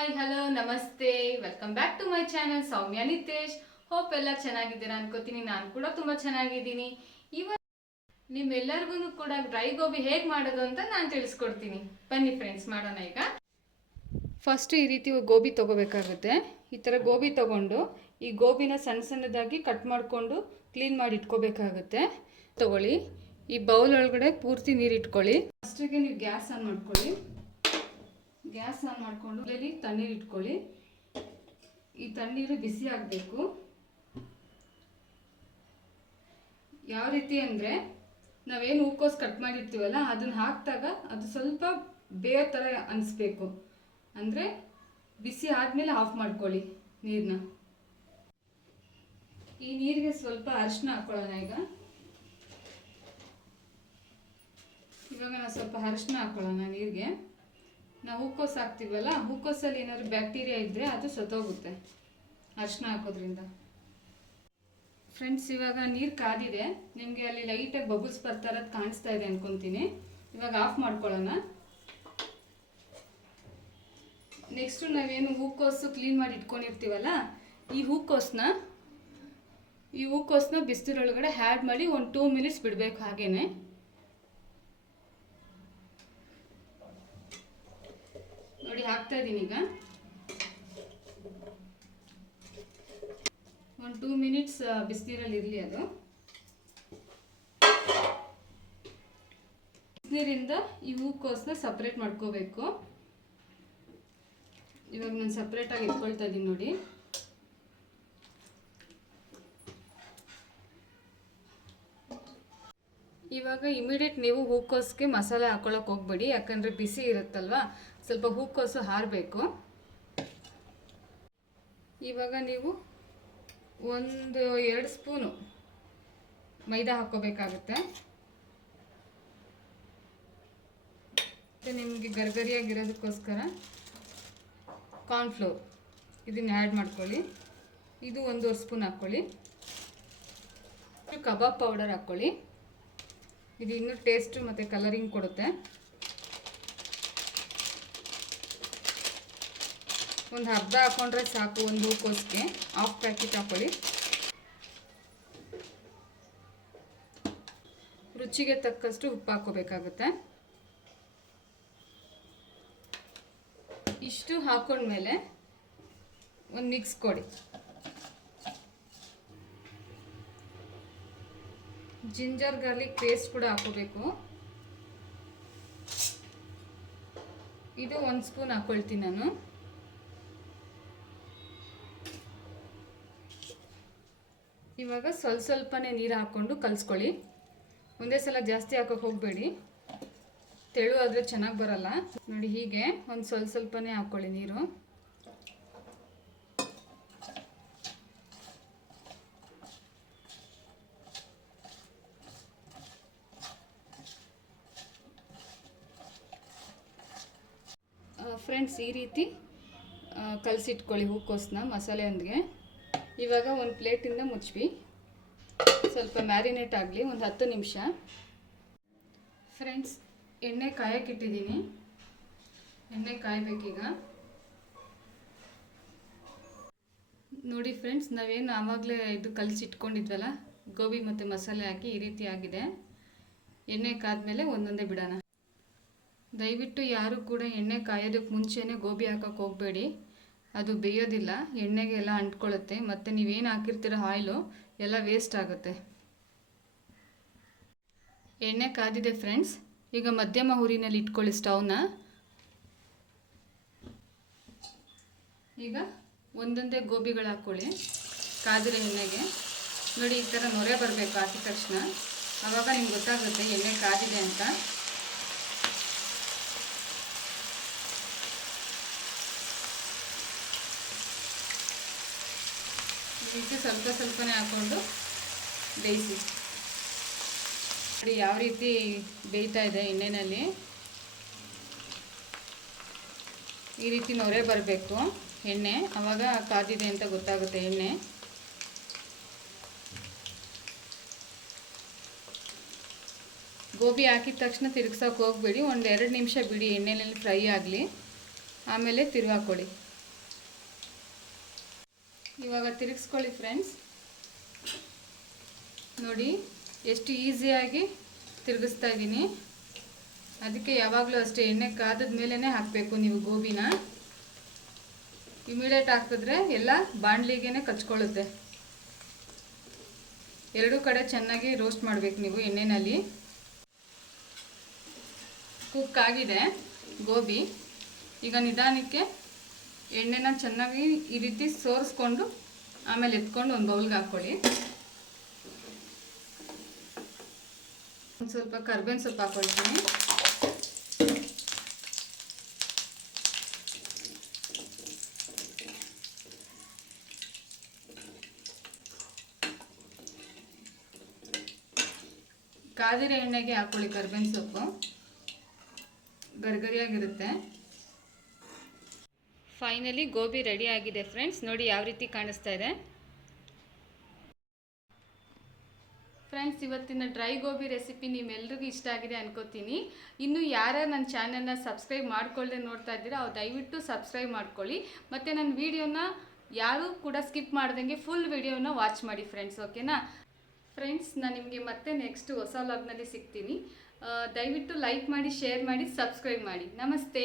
Hi hello ನಮಸ್ತೆ, welcome back to my channel Soumya Nitesh. Hope ಎಲ್ಲ ಚೆನ್ನಾಗಿದ್ದೀರಾ ಅನ್ಕೋತೀನಿ. ನಾನು ಕೂಡ ತುಂಬ ಚೆನ್ನಾಗಿದ್ದೀನಿ. ಇವತ್ತು ನಿಮ್ಮೆಲ್ಲರಿಗೂ ಕೂಡ ಡ್ರೈ ಗೋಬಿ ಹೇಗೆ ಮಾಡೋದು ಅಂತ ನಾನು ತಿಳಿಸ್ಕೊಡ್ತೀನಿ. ಬನ್ನಿ ಫ್ರೆಂಡ್ಸ್, ಮಾಡೋಣ. ಈಗ ಫಸ್ಟ್ ಈ ರೀತಿ ಗೋಬಿ ತೊಗೋಬೇಕಾಗುತ್ತೆ. ಈ ಥರ ಗೋಬಿ ತೊಗೊಂಡು ಈ ಗೋಬಿನ ಸಣ್ಣ ಸಣ್ಣದಾಗಿ ಕಟ್ ಮಾಡಿಕೊಂಡು ಕ್ಲೀನ್ ಮಾಡಿ ಇಟ್ಕೋಬೇಕಾಗುತ್ತೆ. ತಗೊಳ್ಳಿ, ಈ ಬೌಲ್ ಒಳಗಡೆ ಪೂರ್ತಿ ನೀರು ಇಟ್ಕೊಳ್ಳಿ. ಫಸ್ಟಿಗೆ ನೀವು ಗ್ಯಾಸ್ ಆನ್ ಮಾಡ್ಕೊಳ್ಳಿ. ಗ್ಯಾಸ್ ಆನ್ ಮಾಡಿಕೊಂಡು ಇಲ್ಲಿ ತಣ್ಣೀರು ಇಟ್ಕೊಳ್ಳಿ. ಈ ತಣ್ಣೀರು ಬಿಸಿ ಆಗಬೇಕು. ಯಾವ ರೀತಿ ಅಂದರೆ, ನಾವೇನು ಹೂಕೋಸು ಕಟ್ ಮಾಡಿರ್ತೀವಲ್ಲ ಅದನ್ನು ಹಾಕಿದಾಗ ಅದು ಸ್ವಲ್ಪ ಬೇಯೋ ಥರ ಅನಿಸ್ಬೇಕು. ಅಂದರೆ ಬಿಸಿ ಆದಮೇಲೆ ಆಫ್ ಮಾಡ್ಕೊಳ್ಳಿ ನೀರನ್ನ. ಈ ನೀರಿಗೆ ಸ್ವಲ್ಪ ಅರಿಶಿನ ಹಾಕ್ಕೊಳ್ಳೋಣ. ಇವಾಗ ನಾವು ಸ್ವಲ್ಪ ಅರಿಶಿನ ಹಾಕ್ಕೊಳ್ಳೋಣ ನೀರಿಗೆ. ನಾವು ಹೂಕೋಸು ಹಾಕ್ತೀವಲ್ಲ, ಹೂಕೋಸಲ್ಲಿ ಏನಾದರೂ ಬ್ಯಾಕ್ಟೀರಿಯಾ ಇದ್ದರೆ ಅದು ಸತ್ತೋಗುತ್ತೆ ಅರಿಶಿನ ಹಾಕೋದ್ರಿಂದ. ಫ್ರೆಂಡ್ಸ್, ಇವಾಗ ನೀರು ಕಾದಿದೆ. ನಿಮಗೆ ಅಲ್ಲಿ ಲೈಟಾಗಿ ಬಬಲ್ಸ್ ಬರ್ತಾ ಇರೋದು ಕಾಣಿಸ್ತಾ ಇದೆ ಅನ್ಕೊತೀನಿ. ಇವಾಗ ಆಫ್ ಮಾಡ್ಕೊಳ್ಳೋಣ. ನೆಕ್ಸ್ಟು ನಾವೇನು ಹೂಕೋಸು ಕ್ಲೀನ್ ಮಾಡಿ ಇಟ್ಕೊಂಡಿರ್ತೀವಲ್ಲ, ಈ ಹೂಕೋಸನ್ನ ಬಿಸಿನೀರೊಳಗಡೆ ಆ್ಯಡ್ ಮಾಡಿ ಒಂದು 2 ಮಿನಿಟ್ಸ್ ಬಿಡಬೇಕು. ಹಾಗೇನೆ ನೋಡಿ, ಹಾಕ್ತಾ ಇದ್ದೀನಿ. ಈಗ ಒಂದು 2 ಮಿನಿಟ್ಸ್ ಬಿಸಿನೀರಲ್ಲಿ ಇರಲಿ. ಅದು ಬಿಸಿನೀರಿಂದ ಈ ಹೂಕೋಸನ್ನ ಸಪ್ರೇಟ್ ಮಾಡ್ಕೋಬೇಕು. ಇವಾಗ ನಾನು ಸಪ್ರೇಟಾಗಿ ಇಟ್ಕೊಳ್ತಾ ಇದ್ದೀನಿ ನೋಡಿ. ಇವಾಗ ಇಮಿಡಿಯೇಟ್ ನೀವು ಹೂಕೋಸಿಗೆ ಮಸಾಲೆ ಹಾಕೊಳ್ಳೋಕೆ ಹೋಗ್ಬೇಡಿ, ಯಾಕಂದರೆ ಬಿಸಿ ಇರುತ್ತಲ್ವ, ಸ್ವಲ್ಪ ಹೂಕೋಸು ಹಾರಬೇಕು. ಇವಾಗ ನೀವು 1-2 ಸ್ಪೂನು ಮೈದಾ ಹಾಕ್ಕೋಬೇಕಾಗುತ್ತೆ. ಮತ್ತು ನಿಮಗೆ ಗರಿಗರಿಯಾಗಿರೋದಕ್ಕೋಸ್ಕರ ಕಾರ್ನ್ಫ್ಲೋರ್ ಇದನ್ನು ಆ್ಯಡ್ ಮಾಡ್ಕೊಳ್ಳಿ. ಇದು 1.5 ಸ್ಪೂನ್ ಹಾಕ್ಕೊಳ್ಳಿ. ಕಬಾಬ್ ಪೌಡರ್ ಹಾಕ್ಕೊಳ್ಳಿ. ಇದು ಇನ್ನೂ ಟೇಸ್ಟು ಮತ್ತು ಕಲರಿಂಗ್ ಕೊಡುತ್ತೆ. ಒಂದು ಅರ್ಧ ಹಾಕ್ಕೊಂಡ್ರೆ ಸಾಕು. ಒಂದು ಹೂಕೋಸಿಗೆ ಹಾಫ್ ಪ್ಯಾಕೆಟ್ ಹಾಕ್ಕೊಳ್ಳಿ. ರುಚಿಗೆ ತಕ್ಕಷ್ಟು ಉಪ್ಪು ಹಾಕ್ಕೋಬೇಕಾಗುತ್ತೆ. ಇಷ್ಟು ಹಾಕ್ಕೊಂಡ್ಮೇಲೆ ಒಂದು ಮಿಕ್ಸ್ ಕೊಡಿ. ಜಿಂಜರ್ ಗಾರ್ಲಿಕ್ ಪೇಸ್ಟ್ ಕೂಡ ಹಾಕೋಬೇಕು. ಇದು 1 ಸ್ಪೂನ್ ಹಾಕ್ಕೊಳ್ತೀನಿ ನಾನು. ಇವಾಗ ಸ್ವಲ್ಪನೇ ನೀರು ಹಾಕ್ಕೊಂಡು ಕಲಿಸ್ಕೊಳ್ಳಿ. ಒಂದೇ ಸಲ ಜಾಸ್ತಿ ಹಾಕೋಕೆ ಹೋಗಬೇಡಿ, ತೆಳು ಆದರೆ ಚೆನ್ನಾಗಿ ಬರಲ್ಲ. ನೋಡಿ, ಹೀಗೆ ಒಂದು ಸ್ವಲ್ಪನೇ ಹಾಕ್ಕೊಳ್ಳಿ ನೀರು. ಫ್ರೆಂಡ್ಸ್, ಈ ರೀತಿ ಕಲಸಿಟ್ಕೊಳ್ಳಿ ಹೂಕೋಸನ್ನ ಮಸಾಲೆಯೊಂದಿಗೆ. ಇವಾಗ ಒಂದು ಪ್ಲೇಟಿಂದ ಮುಚ್ಚಿ ಸ್ವಲ್ಪ ಮ್ಯಾರಿನೇಟ್ ಆಗಲಿ ಒಂದು 10 ನಿಮಿಷ. ಫ್ರೆಂಡ್ಸ್, ಎಣ್ಣೆ ಕಾಯಕ್ಕಿಟ್ಟಿದ್ದೀನಿ. ಎಣ್ಣೆ ಕಾಯಬೇಕೀಗ. ನೋಡಿ ಫ್ರೆಂಡ್ಸ್, ನಾವೇನು ಆವಾಗಲೇ ಇದು ಕಲಸಿಟ್ಕೊಂಡಿದ್ವಲ್ಲ ಗೋಬಿ ಮತ್ತು ಮಸಾಲೆ ಹಾಕಿ ಈ ರೀತಿ ಆಗಿದೆ. ಎಣ್ಣೆ ಕಾದ್ಮೇಲೆ ಒಂದೊಂದೇ ಬಿಡೋಣ. ದಯವಿಟ್ಟು ಯಾರು ಕೂಡ ಎಣ್ಣೆ ಕಾಯೋದಕ್ಕೆ ಮುಂಚೆನೇ ಗೋಬಿ ಹಾಕೋಕ್ಕೆ ಹೋಗಬೇಡಿ. ಅದು ಬೇಯೋದಿಲ್ಲ, ಎಣ್ಣೆಗೆ ಎಲ್ಲ ಅಂಟ್ಕೊಳ್ಳುತ್ತೆ. ಮತ್ತು ನೀವೇನು ಹಾಕಿರ್ತೀರ ಆಯಿಲು ಎಲ್ಲ ವೇಸ್ಟ್ ಆಗುತ್ತೆ. ಎಣ್ಣೆ ಕಾದಿದೆ ಫ್ರೆಂಡ್ಸ್. ಈಗ ಮಧ್ಯಮ ಹುರಿನಲ್ಲಿ ಇಟ್ಕೊಳ್ಳಿ ಸ್ಟವ್ನ. ಈಗ ಒಂದೊಂದೇ ಗೋಬಿಗಳು ಹಾಕ್ಕೊಳ್ಳಿ ಕಾದಿರೋ ಎಣ್ಣೆಗೆ. ನೋಡಿ, ಈ ಥರ ನೊರೆ ಬರಬೇಕು ಹಾಕಿದ ತಕ್ಷಣ. ಆವಾಗ ನಿಮ್ಗೆ ಗೊತ್ತಾಗುತ್ತೆ ಎಣ್ಣೆ ಕಾದಿದೆ ಅಂತ. ಈ ರೀತಿ ಸ್ವಲ್ಪನೇ ಹಾಕ್ಕೊಂಡು ಬೇಯಿಸಿ. ನೋಡಿ ಯಾವ ರೀತಿ ಬೇಯ್ತಾ ಇದೆ ಎಣ್ಣೆಯಲ್ಲಿ. ಈ ರೀತಿ ನೊರೆ ಬರಬೇಕು ಎಣ್ಣೆ, ಆವಾಗ ಕಾದಿದೆ ಅಂತ ಗೊತ್ತಾಗುತ್ತೆ ಎಣ್ಣೆ. ಗೋಬಿ ಹಾಕಿದ ತಕ್ಷಣ ತಿರುಗ್ಸೋಕೆ ಹೋಗಬೇಡಿ. 1-2 ನಿಮಿಷ ಬಿಡಿ, ಎಣ್ಣೆಯಲ್ಲಿ ಫ್ರೈ ಆಗಲಿ, ಆಮೇಲೆ ತಿರುವಾಕೊಳ್ಳಿ. ಇವಾಗ ತಿರುಗಿಸ್ಕೊಳ್ಳಿ ಫ್ರೆಂಡ್ಸ್. ನೋಡಿ ಎಷ್ಟು ಈಸಿಯಾಗಿ ತಿರುಗಿಸ್ತಾ ಇದ್ದೀನಿ. ಅದಕ್ಕೆ ಯಾವಾಗಲೂ ಅಷ್ಟೇ ಎಣ್ಣೆ ಕಾದದ ಮೇಲೇ ಹಾಕಬೇಕು ನೀವು ಗೋಬಿನ. ಇಮಿಡಿಯೇಟ್ ಹಾಕಿದ್ರೆ ಎಲ್ಲ ಬಾಣಲಿಗೆ ಕಚ್ಕೊಳ್ಳುತ್ತೆ. ಎರಡೂ ಕಡೆ ಚೆನ್ನಾಗಿ ರೋಸ್ಟ್ ಮಾಡಬೇಕು ನೀವು ಎಣ್ಣೆಯಲ್ಲಿ. ಕುಕ್ ಆಗಿದೆ ಗೋಬಿ. ಈಗ ನಿಧಾನಕ್ಕೆ ಎಣ್ಣೆನ ಚೆನ್ನಾಗಿ ಈ ರೀತಿ ಸೋರಿಸ್ಕೊಂಡು ಆಮೇಲೆ ಎತ್ಕೊಂಡು ಒಂದು ಬೌಲ್ಗೆ ಹಾಕ್ಕೊಳ್ಳಿ. ಒಂದು ಸ್ವಲ್ಪ ಕರ್ಬೇವಿನ ಸೊಪ್ಪು ಹಾಕ್ಕೊಳ್ತೀನಿ. ಕಾದಿರೋ ಎಣ್ಣೆಗೆ ಹಾಕ್ಕೊಳ್ಳಿ ಕರ್ಬೇವಿನ ಸೊಪ್ಪು, ಗರಿಗರಿಯಾಗಿರುತ್ತೆ. ಫೈನಲಿ ಗೋಬಿ ರೆಡಿ ಆಗಿದೆ ಫ್ರೆಂಡ್ಸ್. ನೋಡಿ ಯಾವ ರೀತಿ ಕಾಣಿಸ್ತಾ ಇದೆ. ಫ್ರೆಂಡ್ಸ್, ಇವತ್ತಿನ ಡ್ರೈ ಗೋಬಿ ರೆಸಿಪಿ ನಿಮ್ಮೆಲ್ರಿಗೂ ಇಷ್ಟ ಆಗಿದೆ ಅನ್ಕೋತೀನಿ. ಇನ್ನು ಯಾರ್ಯಾರು ನನ್ನ ಚಾನಲ್ನ ಸಬ್ಸ್ಕ್ರೈಬ್ ಮಾಡ್ಕೊಳ್ಳದೆ ನೋಡ್ತಾ ಇದ್ದೀರಾ ಅವ್ರು ದಯವಿಟ್ಟು ಸಬ್ಸ್ಕ್ರೈಬ್ ಮಾಡ್ಕೊಳ್ಳಿ. ಮತ್ತು ನನ್ನ ವೀಡಿಯೋನ ಯಾರೂ ಕೂಡ ಸ್ಕಿಪ್ ಮಾಡ್ದಂಗೆ ಫುಲ್ ವೀಡಿಯೋನ ವಾಚ್ ಮಾಡಿ ಫ್ರೆಂಡ್ಸ್, ಓಕೆನಾ? ಫ್ರೆಂಡ್ಸ್, ನಾನು ನಿಮಗೆ ಮತ್ತೆ ನೆಕ್ಸ್ಟ್ ಹೊಸ ವ್ಲಾಗ್ನಲ್ಲಿ ಸಿಗ್ತೀನಿ. ದಯವಿಟ್ಟು ಲೈಕ್ ಮಾಡಿ, ಶೇರ್ ಮಾಡಿ, ಸಬ್ಸ್ಕ್ರೈಬ್ ಮಾಡಿ. ನಮಸ್ತೆ.